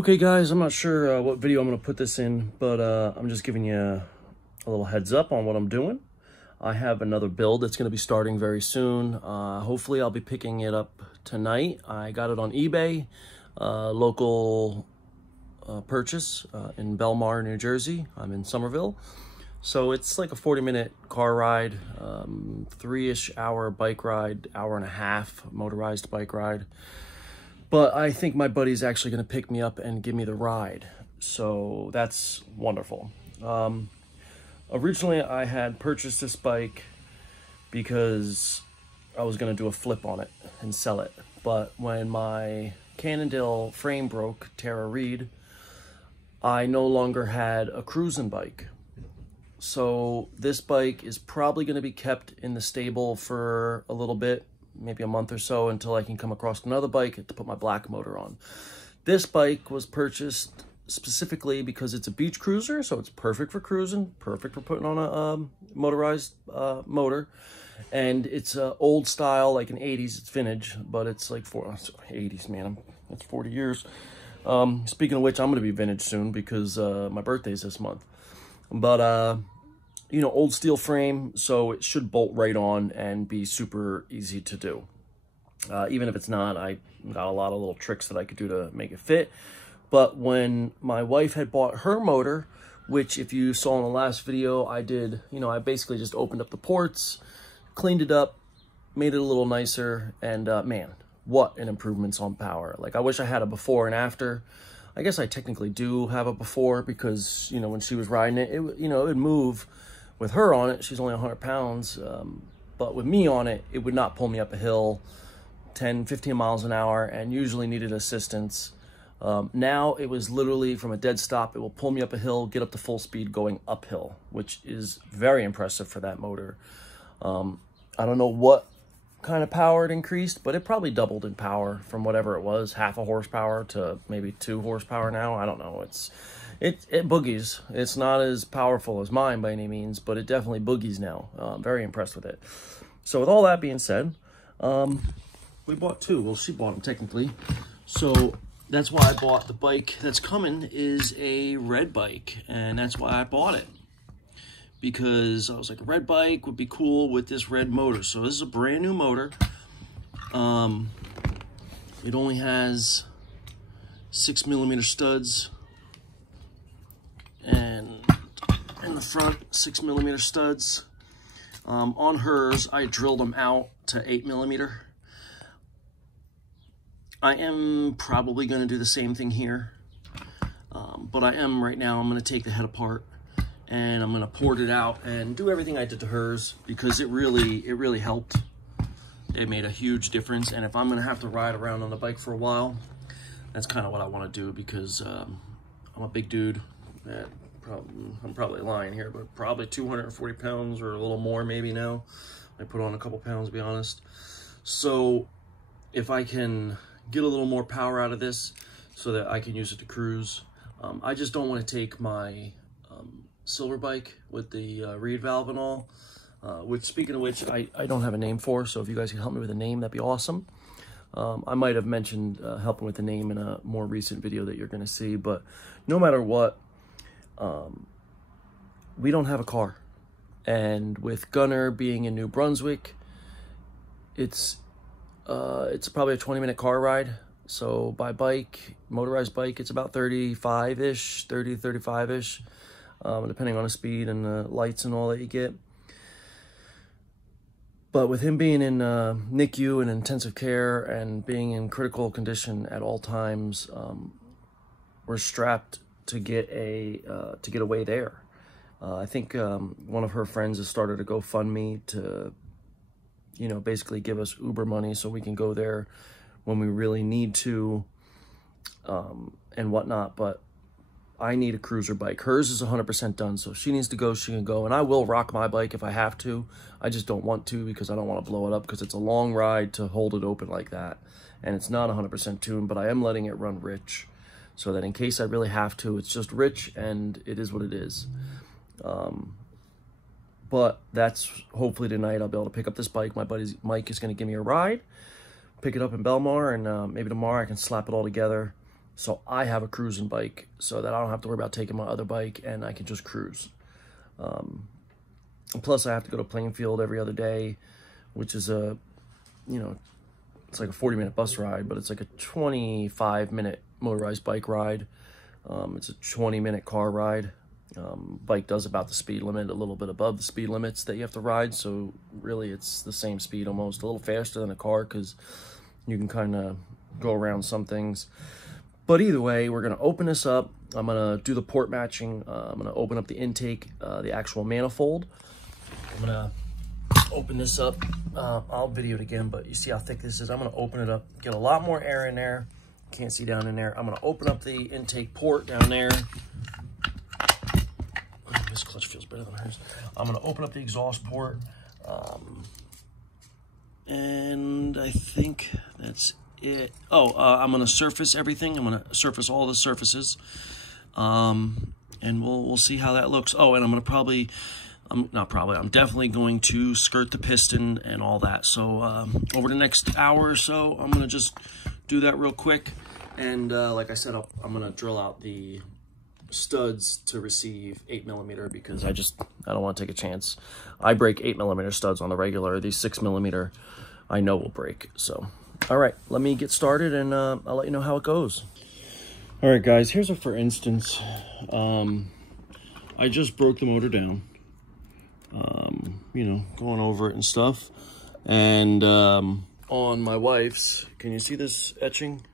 Okay guys, I'm not sure what video I'm going to put this in, but I'm just giving you a little heads up on what I'm doing. I have another build that's going to be starting very soon. Hopefully I'll be picking it up tonight. I got it on eBay, local purchase in Belmar, New Jersey. I'm in Somerville. So it's like a 40-minute car ride, 3-ish hour bike ride, hour and a half motorized bike ride. But I think my buddy's actually going to pick me up and give me the ride. So that's wonderful. Originally, I had purchased this bike because I was going to do a flip on it and sell it. But when my Cannondale frame broke, Tara Reid, I no longer had a cruising bike. So this bike is probably going to be kept in the stable for a little bit, maybe a month or so, until I can come across another bike to put my black motor on. This bike was purchased specifically because it's a beach cruiser, so it's perfect for cruising, perfect for putting on a motorized motor. And it's old style, like an 80s, it's vintage, but it's like 80s, man, that's 40 years. Speaking of which, I'm going to be vintage soon because my birthday's this month. But, you know, old steel frame, so it should bolt right on and be super easy to do. Even if it's not, I got a lot of little tricks that I could do to make it fit. But when my wife had bought her motor, which if you saw in the last video, I did, you know, I basically just opened up the ports, cleaned it up, made it a little nicer, and man, what an improvements on power. Like, I wish I had a before and after. I guess I technically do have a before because, you know, when she was riding it, you know, it would move. With her on it, she's only 100 pounds, but with me on it, it would not pull me up a hill 10, 15 miles an hour and usually needed assistance. Now it was literally from a dead stop. It will pull me up a hill, get up to full speed going uphill, which is very impressive for that motor. I don't know what kind of power it increased, but it probably doubled in power from whatever it was, half a horsepower to maybe 2 horsepower now. I don't know. It boogies. It's not as powerful as mine by any means, but it definitely boogies now. I'm very impressed with it. So with all that being said, we bought 2. Well, she bought them technically. So that's why I bought the bike that's coming is a red bike, and that's why I bought it. Because I was like, a red bike would be cool with this red motor. So this is a brand new motor. It only has 6mm studs, and in the front 6mm studs. On hers, I drilled them out to 8mm. I am probably going to do the same thing here, but I am right now. I'm going to take the head apart and I'm going to port it out and do everything I did to hers because it really helped. It made a huge difference, and if I'm going to have to ride around on the bike for a while, that's kind of what I want to do because I'm a big dude. I'm probably lying here, but probably 240 pounds or a little more maybe now. I put on a couple pounds, to be honest. So if I can get a little more power out of this so that I can use it to cruise, I just don't want to take my silver bike with the reed valve and all, which, speaking of which, I don't have a name for, so if you guys can help me with a name, that'd be awesome. I might have mentioned helping with the name in a more recent video that you're going to see, but no matter what, we don't have a car. And with Gunner being in New Brunswick, it's probably a 20-minute car ride. So by bike, motorized bike, it's about 35-ish, 30, 35-ish, depending on the speed and the lights and all that you get. But with him being in NICU and intensive care and being in critical condition at all times, we're strapped to get away there. I think one of her friends has started a GoFundMe to, you know, basically give us Uber money so we can go there when we really need to, and whatnot. But I need a cruiser bike. Hers is 100% done, so if she needs to go, she can go. And I will rock my bike if I have to. I just don't want to because I don't want to blow it up because it's a long ride to hold it open like that. And it's not 100% tuned, but I am letting it run rich so that in case I really have to, it's just rich and it is what it is. But that's hopefully tonight I'll be able to pick up this bike. My buddy Mike is going to give me a ride, pick it up in Belmar, and maybe tomorrow I can slap it all together, So I have a cruising bike so that I don't have to worry about taking my other bike and I can just cruise. And plus I have to go to Plainfield every other day, which is a, you know, it's like a 40-minute bus ride, but it's like a 25-minute motorized bike ride. It's a 20-minute car ride. Bike does about the speed limit, a little bit above the speed limits that you have to ride. So really it's the same speed, almost a little faster than a car, because you can kind of go around some things. But either way, we're going to open this up. I'm going to do the port matching. I'm going to open up the intake, the actual manifold. I'm going to open this up. I'll video it again, but you see how thick this is. I'm going to open it up, get a lot more air in there. Can't see down in there. I'm going to open up the intake port down there. This clutch feels better than hers. I'm going to open up the exhaust port. And I think that's it. I'm going to surface everything. I'm going to surface all the surfaces. And we'll see how that looks. Oh, and I'm going to I'm definitely going to skirt the piston and all that. So over the next hour or so, I'm going to just do that real quick. And like I said, I'm going to drill out the studs to receive 8mm, because I don't want to take a chance. I break 8mm studs on the regular. These 6mm I know will break. So all right, let me get started, and I'll let you know how it goes. All right, guys, here's a for instance. I just broke the motor down, you know, going over it and stuff. And on my wife's, can you see this etching?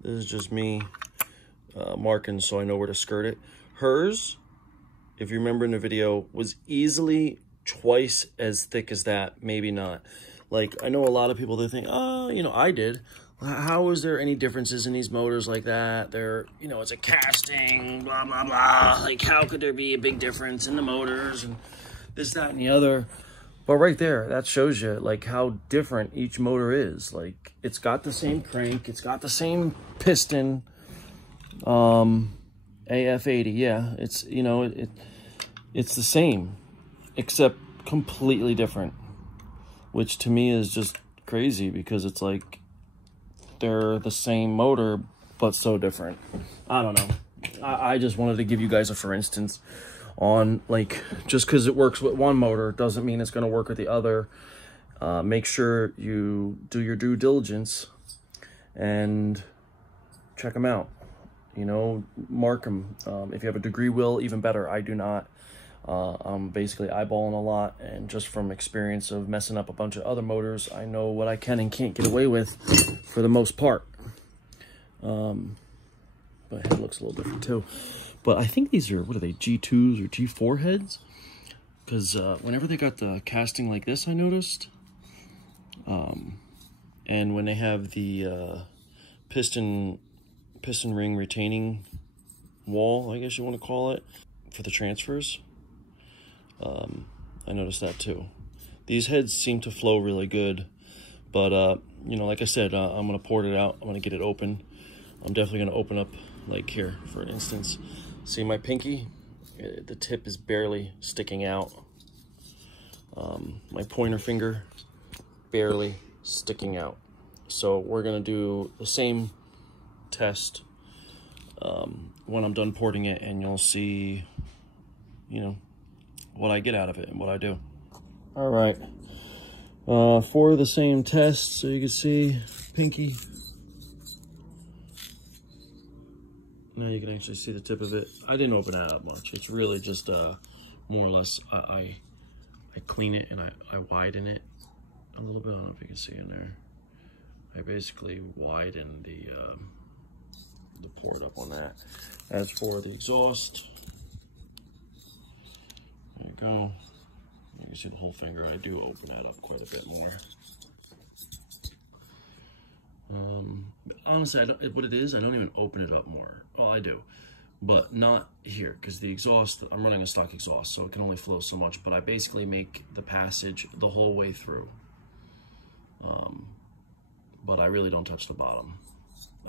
This is just me marking so I know where to skirt it. Hers, if you remember in the video, was easily twice as thick as that, maybe not. Like, I know a lot of people, they think, oh, you know, I did. How is there any differences in these motors like that? They're, you know, it's a casting, blah, blah, blah. Like, how could there be a big difference in the motors and this, that, and the other? But right there, that shows you, like, how different each motor is. Like, it's got the same crank. It's got the same piston. AF80, yeah. It's, you know, it's the same, except completely different. Which to me is just crazy, because it's like they're the same motor, but so different. I don't know. I just wanted to give you guys a for instance on, like, just because it works with one motor doesn't mean it's going to work with the other. Make sure you do your due diligence and check them out. You know, mark them. If you have a degree wheel, even better. I do not. I'm basically eyeballing a lot, and just from experience of messing up a bunch of other motors, I know what I can and can't get away with for the most part. But head looks a little different too. But I think these are, what are they, G2s or G4 heads? Because whenever they got the casting like this, I noticed. And when they have the piston ring retaining wall, I guess you want to call it, for the transfers, I noticed that too. These heads seem to flow really good, but you know, like I said, I'm gonna port it out. I'm gonna get it open. I'm definitely gonna open up, like here, for instance. See my pinky? The tip is barely sticking out. My pointer finger, barely sticking out. So we're gonna do the same test when I'm done porting it, and you'll see, you know, what I get out of it and what I do. All right, for the same test, so you can see pinky. Now you can actually see the tip of it. I didn't open that up much. It's really just more or less I clean it and I widen it a little bit. I don't know if you can see in there. I basically widen the port up on that. As for the exhaust, there you go. You can see the whole finger. I do open that up quite a bit more. But honestly, what it is, I don't even open it up more. Well, I do, but not here, because the exhaust, I'm running a stock exhaust, so it can only flow so much, but I basically make the passage the whole way through. But I really don't touch the bottom,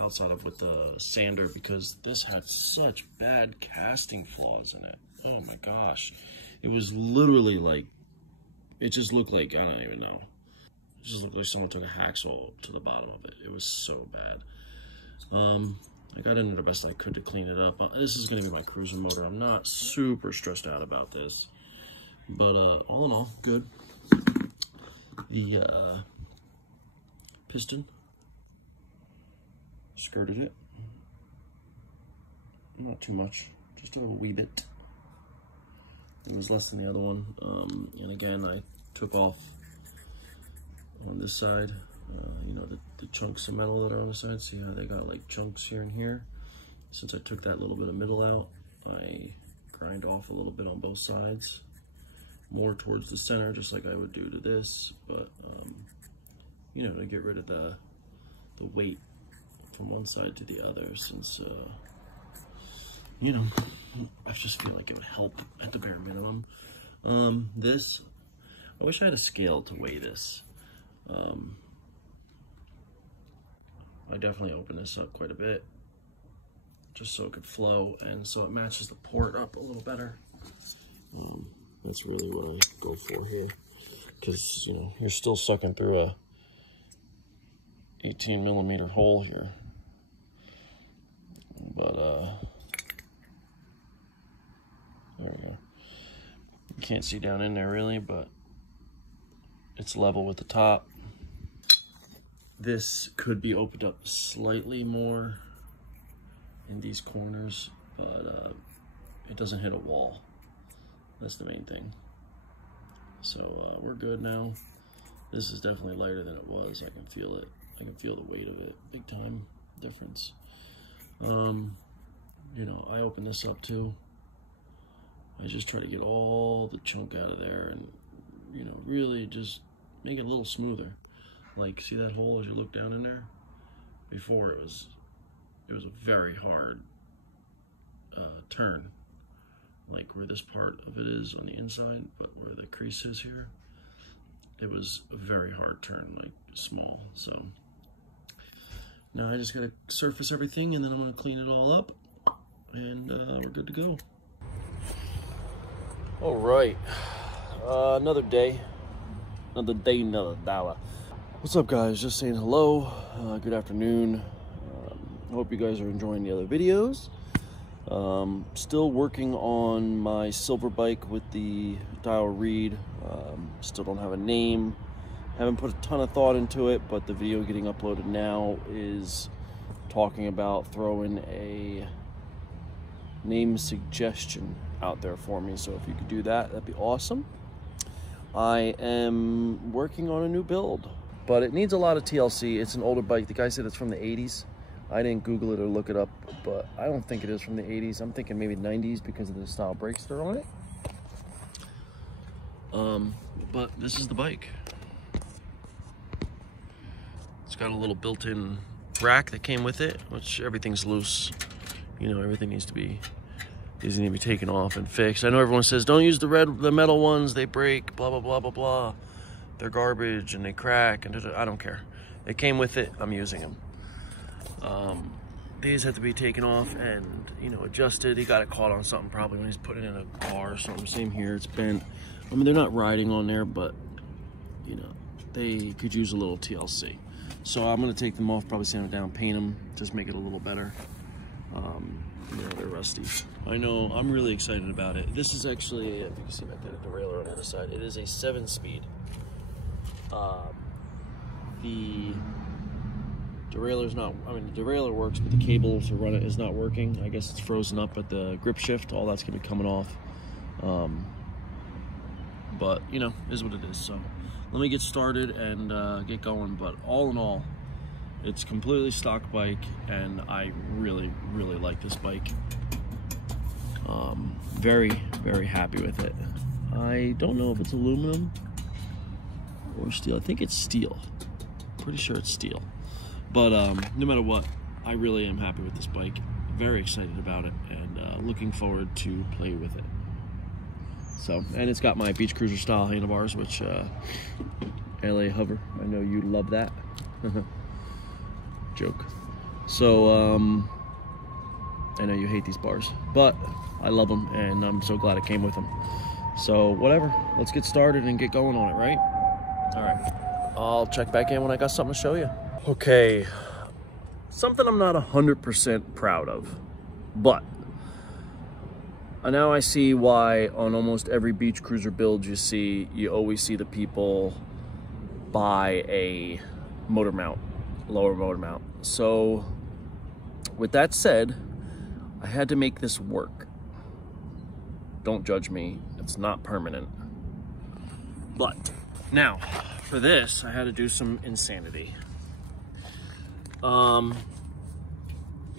outside of with the sander, because this had such bad casting flaws in it. Oh my gosh. It was literally like, it just looked like, I don't even know. It just looked like someone took a hacksaw to the bottom of it. It was so bad. I got into the best I could to clean it up. This is going to be my cruiser motor. I'm not super stressed out about this, but all in all, good. The piston skirted it. Not too much, just a wee bit. It was less than the other one. And again, I took off on this side, you know, the chunks of metal that are on the side. See how they got like chunks here and here? Since I took that little bit of middle out, I grind off a little bit on both sides, more towards the center, just like I would do to this, but you know, to get rid of the weight from one side to the other, since you know, I just feel like it would help at the bare minimum. This, I wish I had a scale to weigh this. I definitely opened this up quite a bit, just so it could flow, and so it matches the port up a little better. That's really what I go for here, because, you know, you're still sucking through a 18mm hole here. But, there we go. You can't see down in there really, but it's level with the top. This could be opened up slightly more in these corners, but it doesn't hit a wall. That's the main thing. So we're good now. This is definitely lighter than it was. I can feel it. I can feel the weight of it. Big time difference. You know, I open this up too. I just try to get all the chunk out of there and, you know, really just make it a little smoother. Like, see that hole as you look down in there? Before it was a very hard turn, like where this part of it is on the inside, but where the crease is here, it was a very hard turn, like small. So now I just gotta surface everything, and then I'm gonna clean it all up, and we're good to go. All right, another day, another dollar. What's up, guys? Just saying hello. Good afternoon. Hope you guys are enjoying the other videos. Still working on my silver bike with the dial reed. Still don't have a name. Haven't put a ton of thought into it, but the video getting uploaded now is talking about throwing a name suggestion out there for me. So if you could do that, that'd be awesome. I am working on a new build, but it needs a lot of TLC. It's an older bike. The guy said it's from the 80s. I didn't Google it or look it up, but I don't think it is from the 80s. I'm thinking maybe 90s because of the style brakes that are on it. But this is the bike. It's got a little built-in rack that came with it, which everything's loose. You know, everything needs to be taken off and fixed. I know everyone says don't use the metal ones, they break, blah blah blah blah blah. They're garbage and they crack, and I don't care. It came with it. I'm using them. These have to be taken off and, you know, adjusted. He got it caught on something probably when he's putting it in a car or something. Same here, it's bent. I mean, they're not riding on there, but, you know, they could use a little TLC. So I'm gonna take them off, probably sand them down, paint them, just make it a little better. You know, they're rusty. I know, I'm really excited about it. This is actually, if you can see, I've got a derailleur on the other side. It is a 7-speed. The derailleur's not, I mean, the derailleur works, but the cable to run it is not working. I guess it's frozen up at the grip shift. All that's gonna be coming off. But, you know, is what it is. So let me get started and get going. But all in all, it's completely stock bike, and I really, really like this bike. Very, very happy with it. I don't know if it's aluminum or steel. I think it's steel. Pretty sure it's steel. But no matter what, I really am happy with this bike. Very excited about it, and looking forward to play with it. So, and it's got my beach cruiser style handlebars, which LA hover. I know you love that. Joke. So I know you hate these bars, but I love them, and I'm so glad it came with them. So whatever, let's get started and get going on it, right? All right, I'll check back in when I got something to show you. Okay, something I'm not 100% proud of, but now I see why on almost every beach cruiser build you always see the people buy a motor mount, lower motor mount. So with that said, I had to make this work. Don't judge me, it's not permanent. But now, for this, I had to do some insanity. You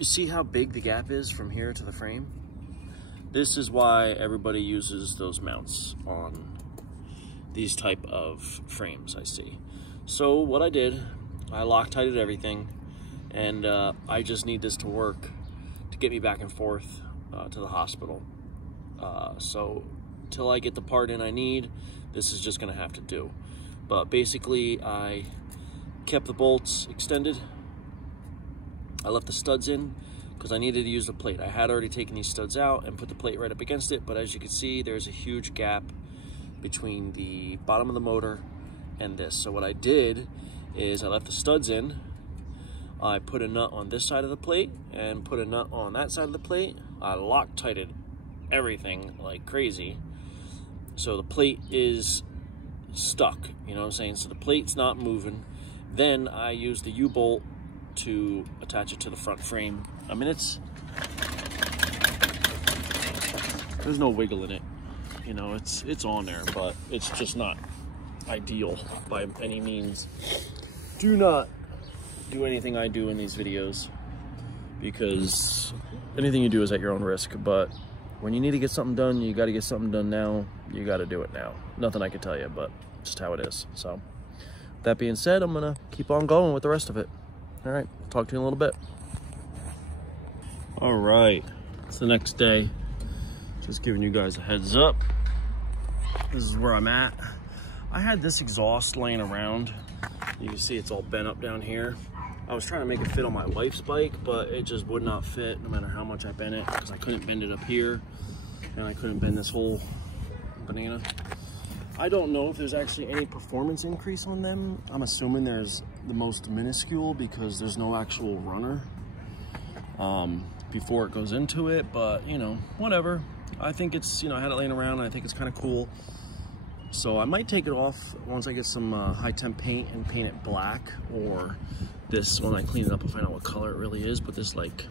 see how big the gap is from here to the frame? This is why everybody uses those mounts on these type of frames I see. So what I did, I Loctited everything, and I just need this to work to get me back and forth to the hospital. So till I get the part in I need, this is just gonna have to do. But basically, I kept the bolts extended. I left the studs in because I needed to use the plate. I had already taken these studs out and put the plate right up against it, but as you can see, there's a huge gap between the bottom of the motor and this. So what I did is I left the studs in. I put a nut on this side of the plate and put a nut on that side of the plate. I Loctited everything like crazy. So the plate is stuck, you know what I'm saying? So the plate's not moving. Then I used the U-bolt to attach it to the front frame. I mean, there's no wiggle in it. You know, it's on there, but it's just not ideal by any means. Do not do anything I do in these videos, because anything you do is at your own risk. But when you need to get something done, you got to get something done now. You got to do it now. Nothing I can tell you, but just how it is. So that being said, I'm gonna keep on going with the rest of it. All right, talk to you in a little bit. All right, it's the next day. Just giving you guys a heads up. This is where I'm at. I had this exhaust laying around. You can see it's all bent up down here. I was trying to make it fit on my wife's bike, but it just would not fit no matter how much I bent it, because I couldn't bend it up here and I couldn't bend this whole banana. I don't know if there's actually any performance increase on them. I'm assuming there's the most minuscule because there's no actual runner before it goes into it, but you know, whatever. I think it's, you know, I had it laying around and I think it's kind of cool. So I might take it off once I get some high temp paint and paint it black, or this, when I clean it up, I'll find out what color it really is, but this like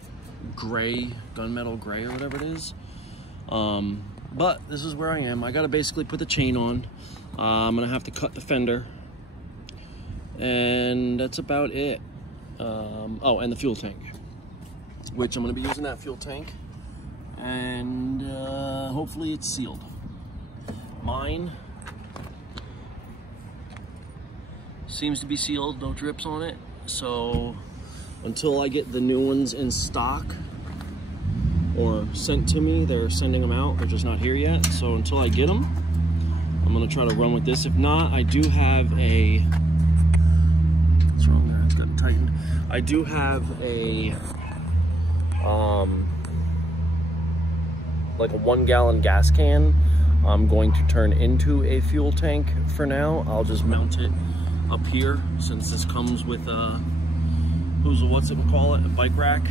gray, gunmetal gray or whatever it is. But this is where I am. I gotta basically put the chain on. I'm gonna have to cut the fender, and that's about it. Oh, and the fuel tank, which I'm gonna be using that fuel tank, and hopefully it's sealed. Mine seems to be sealed, no drips on it. So until I get the new ones in stock or sent to me, they're sending them out, they're just not here yet. So until I get them, I'm gonna try to run with this. If not, I do have a, what's wrong there? It's gotten tightened. I do have a like a 1 gallon gas can I'm going to turn into a fuel tank for now. I'll just mount it up here since this comes with a, what's it call it, a bike rack.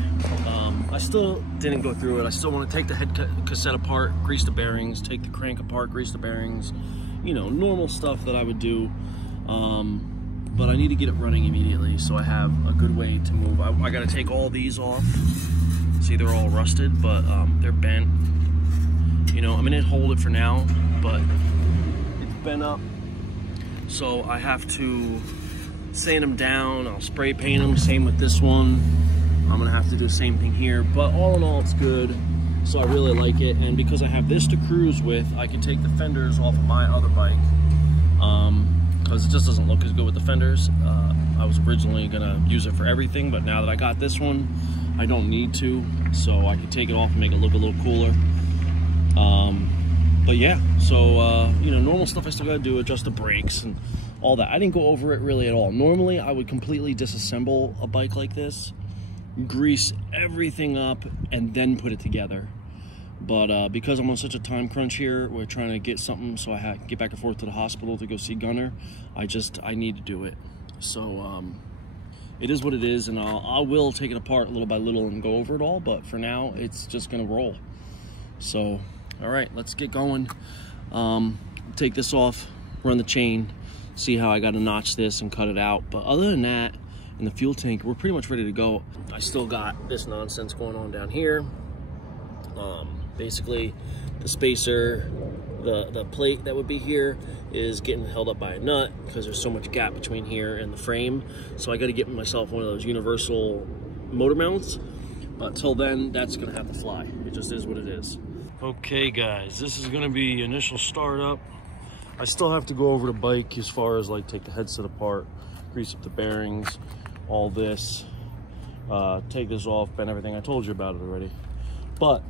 I still didn't go through it. I still want to take the head cassette apart, grease the bearings, take the crank apart, grease the bearings, you know, normal stuff that I would do. But I need to get it running immediately so I have a good way to move. I got to take all these off. See, they're all rusted, but they're bent. You know, I'm gonna hold it for now, but it's bent up. So I have to sand them down. I'll spray paint them. Same with this one. I'm gonna have to do the same thing here. But all in all, it's good. So I really like it. And because I have this to cruise with, I can take the fenders off of my other bike. Because it just doesn't look as good with the fenders. I was originally gonna use it for everything, but now that I got this one, I don't need to. So I can take it off and make it look a little cooler. But yeah, so you know, normal stuff I still gotta do, adjust the brakes and all that. I didn't go over it really at all. Normally I would completely disassemble a bike like this, grease everything up, and then put it together. But because I'm on such a time crunch here, we're trying to get something so I have to get back and forth to the hospital to go see Gunner. I need to do it. So it is what it is, and I will take it apart little by little and go over it all, but for now, it's just gonna roll. So, all right, let's get going. Take this off, run the chain, see how I gotta notch this and cut it out. But other than that, in the fuel tank, we're pretty much ready to go. I still got this nonsense going on down here. Basically, the spacer, the plate that would be here is getting held up by a nut because there's so much gap between here and the frame. So I got to get myself one of those universal motor mounts. But till then, that's going to have to fly. It just is what it is. Okay, guys, this is going to be initial startup. I still have to go over the bike as far as like take the headset apart, grease up the bearings, all this, take this off, bend everything. I told you about it already. But